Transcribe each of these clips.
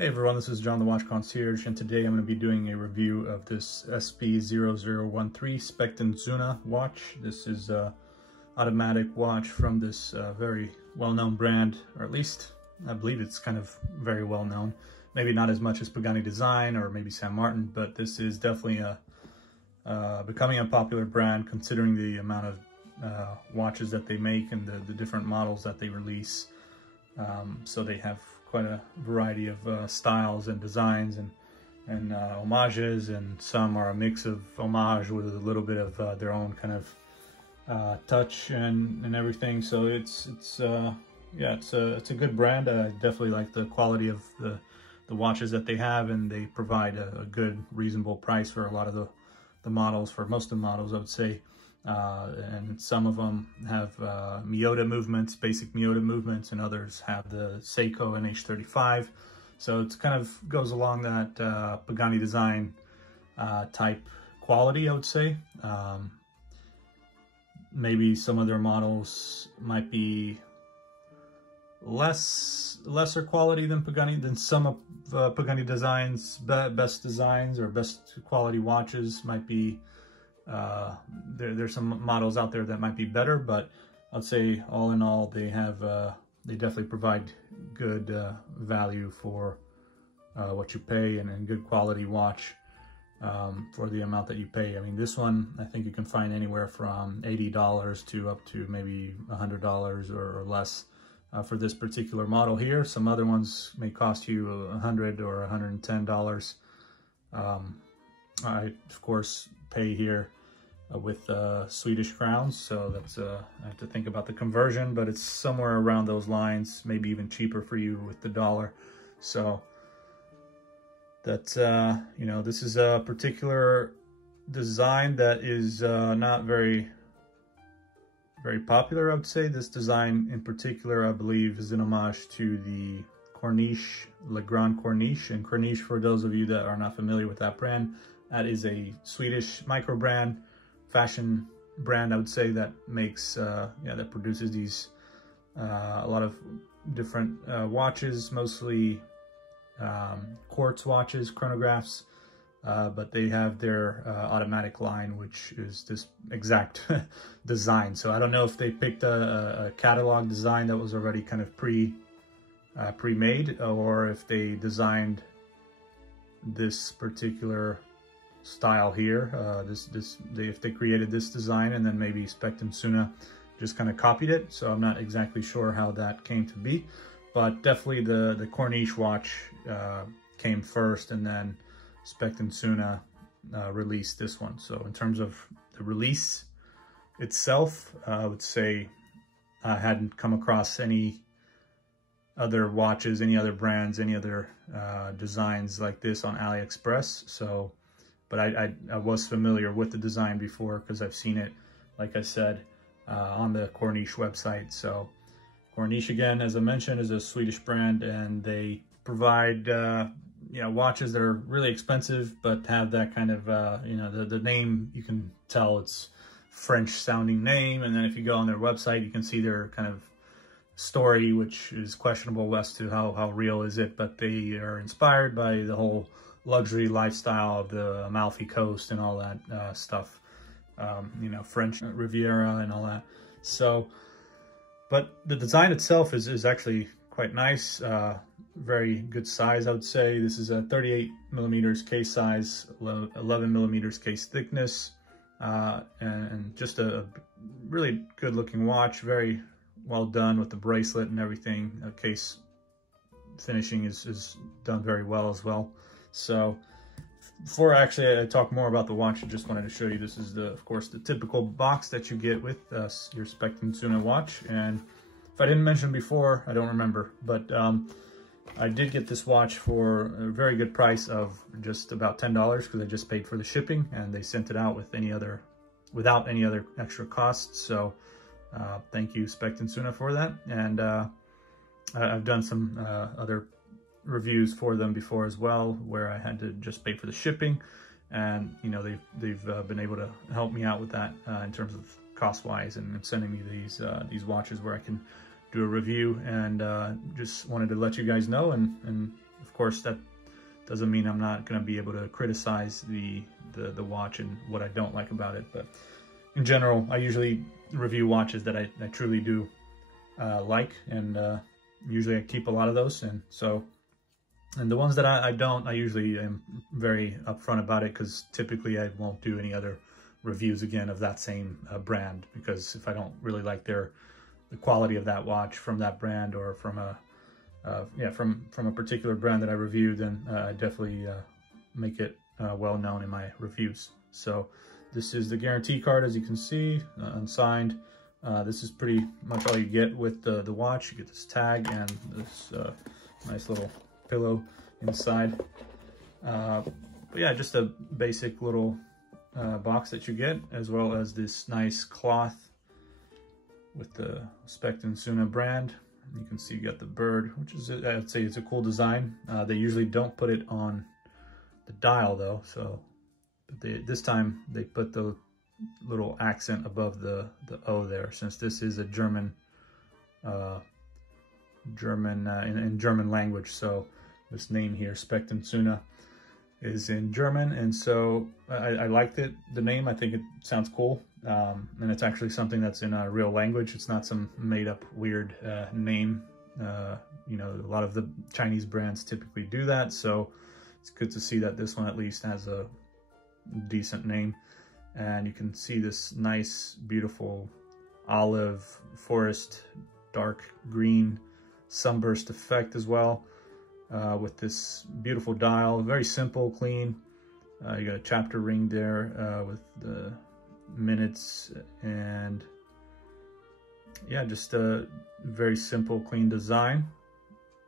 Hey everyone, this is John the Watch Concierge, and today I'm going to be doing a review of this SP0013 Specht Sohne watch. This is an automatic watch from this very well-known brand, or at least I believe it's kind of very well-known. Maybe not as much as Pagani Design or maybe San Martin, but this is definitely becoming a popular brand considering the amount of watches that they make and the different models that they release. So they have quite a variety of styles and designs and homages, and some are a mix of homage with a little bit of their own kind of touch and everything. So it's a good brand. I definitely like the quality of the watches that they have, and they provide a good reasonable price for a lot of the models, for most of the models I would say. And some of them have Miyota movements, basic Miyota movements, and others have the Seiko NH35. So it kind of goes along that Pagani Design type quality, I would say. Maybe some of their models might be lesser quality than some of Pagani Design's best designs or best quality watches might be. There's some models out there that might be better, but I'd say all in all, they definitely provide good value for what you pay, and good quality watch for the amount that you pay. I mean, this one I think you can find anywhere from $80 to up to maybe $100 or less for this particular model here. Some other ones may cost you $100 or $110. I of course pay here with Swedish crowns, so that's I have to think about the conversion, but it's somewhere around those lines, maybe even cheaper for you with the dollar. So that's you know, this is a particular design that is not very popular, I would say. This design in particular, I believe, is an homage to the Corniche, Le Grand Corniche. And Corniche, for those of you that are not familiar with that brand, that is a Swedish micro brand, fashion brand, I would say, that makes that produces these a lot of different watches, mostly quartz watches, chronographs, but they have their automatic line, which is this exact design. So I don't know if they picked a catalog design that was already kind of pre-made, or if they designed this particular style here, if they created this design and then maybe Specht Sohne just kind of copied it. So I'm not exactly sure how that came to be, but definitely the Corniche watch came first, and then Specht Sohne released this one. So in terms of the release itself, I would say I hadn't come across any other watches, any other brands, any other designs like this on AliExpress. So but I was familiar with the design before because I've seen it, like I said, on the Corniche website. So Corniche, again, as I mentioned, is a Swedish brand, and they provide watches that are really expensive, but have that kind of the name, you can tell it's French sounding name. And then if you go on their website, you can see their kind of story, which is questionable as to how real is it, but they are inspired by the whole luxury lifestyle of the Amalfi Coast and all that stuff, French Riviera and all that. So, but the design itself is actually quite nice, very good size, I would say. This is a 38 millimeters case size, 11 millimeters case thickness, and just a really good looking watch, very well done with the bracelet and everything. Case finishing is done very well as well. So before actually I talk more about the watch, I just wanted to show you, this is of course the typical box that you get with your Specht Sohne watch. And if I didn't mention before, I don't remember, but I did get this watch for a very good price of just about $10, because I just paid for the shipping, and they sent it out without any other extra costs. So thank you, Specht Sohne, for that. And I've done some other reviews for them before as well, where I had to just pay for the shipping, and they've been able to help me out with that in terms of cost wise, and sending me these watches where I can do a review. And just wanted to let you guys know, and Of course, that doesn't mean I'm not going to be able to criticize the watch and what I don't like about it. But in general, I usually review watches that I truly do like, and usually I keep a lot of those. And the ones that I don't, I usually am very upfront about it, because typically I won't do any other reviews again of that same brand, because if I don't really like the quality of that watch from that brand, or from a from a particular brand that I reviewed, then I definitely make it well known in my reviews. So this is the guarantee card, as you can see, unsigned. This is pretty much all you get with the watch. You get this tag and this nice little pillow inside. But yeah, just a basic little box that you get, as well as this nice cloth with the Specht Sohne brand. You can see you got the bird, which is, I'd say it's a cool design. They usually don't put it on the dial though, so this time they put the little accent above the O there, since this is a German in German language. So this name here, Specht Sohne, is in German, and so I liked it, the name. I think it sounds cool, and it's actually something that's in a real language. It's not some made-up weird name. You know, a lot of the Chinese brands typically do that, so it's good to see that this one at least has a decent name. And you can see this nice, beautiful olive forest, dark green sunburst effect as well. With this beautiful dial, very simple, clean. You got a chapter ring there with the minutes, and yeah, just a very simple, clean design.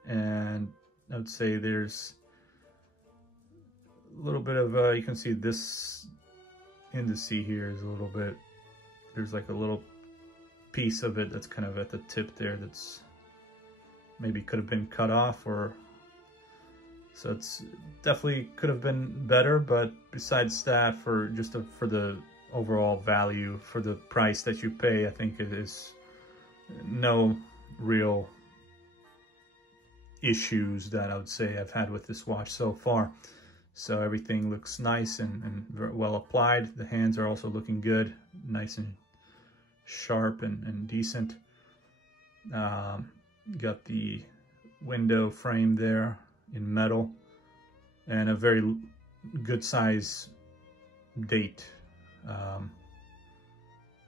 And I would say there's a little bit of, you can see this indice here is a little bit, there's like a little piece of it that's kind of at the tip there that's maybe could have been cut off, or so it's definitely could have been better. But besides that, for the overall value, for the price that you pay, I think it is no real issues that I would say I've had with this watch so far. So everything looks nice and very well applied. The hands are also looking good, nice and sharp and decent. Got the window frame there in metal, and a very good size date,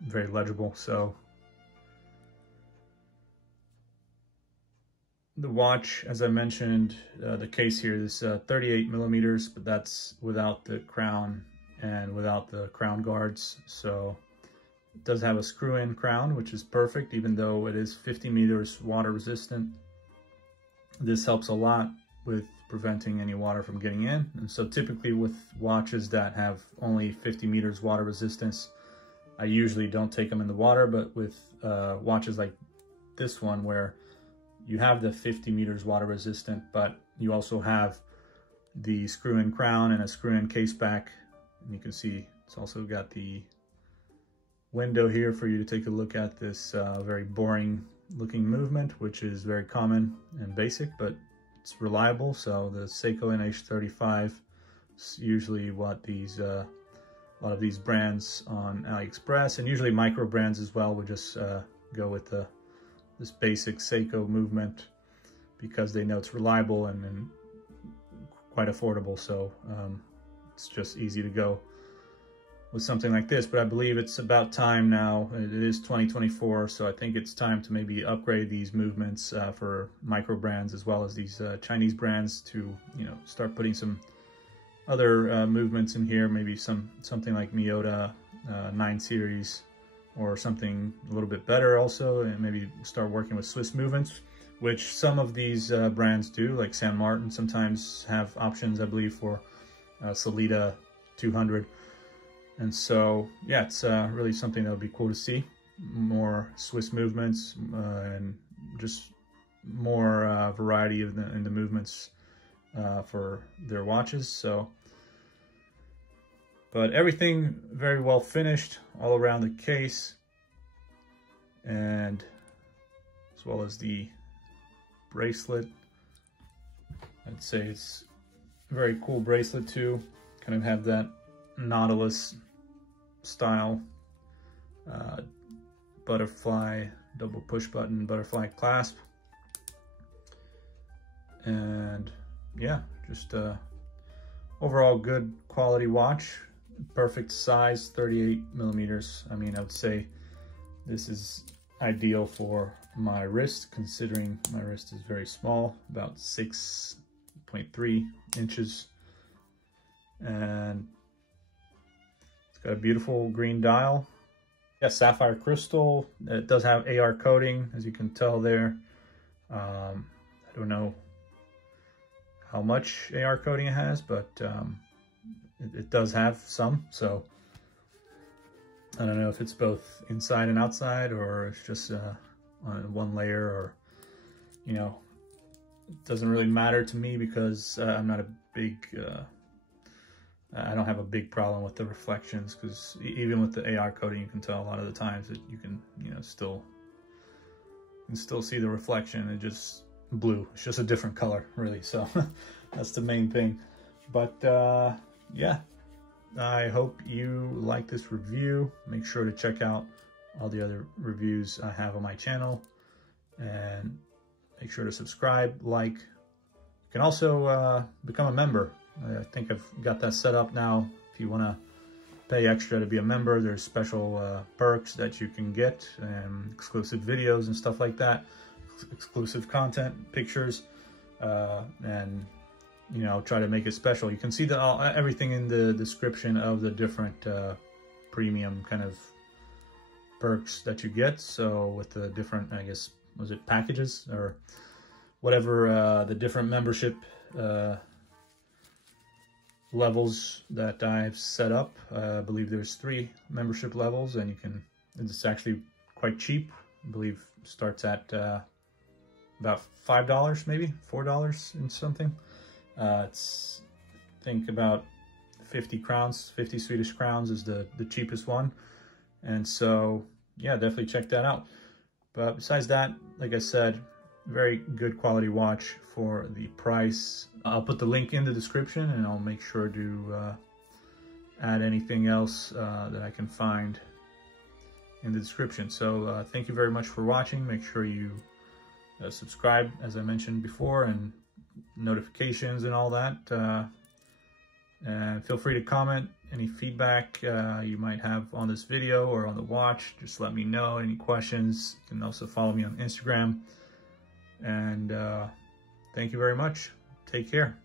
very legible. So the watch, as I mentioned, the case here is 38 millimeters, but that's without the crown and without the crown guards. So it does have a screw-in crown, which is perfect, even though it is 50 meters water resistant. This helps a lot with preventing any water from getting in. And so typically with watches that have only 50 meters water resistance, I usually don't take them in the water. But with watches like this one, where you have the 50 meters water resistant, but you also have the screw-in crown and a screw-in case back, and you can see it's also got the window here for you to take a look at this very boring looking movement, which is very common and basic, but it's reliable. So the Seiko NH35 is usually what these a lot of these brands on AliExpress, and usually micro brands as well, would just go with this basic Seiko movement, because they know it's reliable and quite affordable. So it's just easy to go with something like this. But I believe it's about time now. It is 2024, so I think it's time to maybe upgrade these movements for micro brands as well as these Chinese brands, to, you know, start putting some other movements in here. Maybe something like Miyota 9 series, or something a little bit better also, and maybe start working with Swiss movements, which some of these brands do, like San Martin sometimes have options, I believe, for Solida 200. And so, yeah, it's really something that would be cool to see. More Swiss movements and just more variety in the movements for their watches. So, but everything very well finished all around the case, and as well as the bracelet. I'd say it's a very cool bracelet too. Kind of have that Nautilus style butterfly, double push button butterfly clasp. And yeah, just overall good quality watch, perfect size, 38 millimeters. I mean, I would say this is ideal for my wrist, considering my wrist is very small, about 6.3 inches. And it's got a beautiful green dial. Yeah, sapphire crystal. It does have AR coating, as you can tell there. I don't know how much AR coating it has, but it does have some. So I don't know if it's both inside and outside, or it's just on one layer, or, you know, it doesn't really matter to me because I'm not a big, I don't have a big problem with the reflections, because even with the AR coating, you can tell a lot of the times that you can, you know, still see the reflection. It just blue. It's just a different color, really. So that's the main thing. But yeah, I hope you like this review. Make sure to check out all the other reviews I have on my channel, and make sure to subscribe, like. You can also become a member. I think I've got that set up now. If you want to pay extra to be a member, there's special perks that you can get, and exclusive videos and stuff like that, exclusive content, pictures, and, you know, try to make it special. You can see everything in the description of the different premium kind of perks that you get. So with the different, I guess, was it packages or whatever, the different membership levels that I've set up. I believe there's 3 membership levels, and it's actually quite cheap. I believe starts at about $5, maybe $4 and something. It's, I think, about 50 crowns, 50 Swedish crowns is the cheapest one. And so, yeah, definitely check that out. But besides that, like I said, very good quality watch for the price. I'll put the link in the description, and I'll make sure to add anything else that I can find in the description. So thank you very much for watching. Make sure you subscribe, as I mentioned before, and notifications and all that. And feel free to comment any feedback you might have on this video or on the watch. Just let me know. Any questions, you can also follow me on Instagram. And thank you very much. Take care.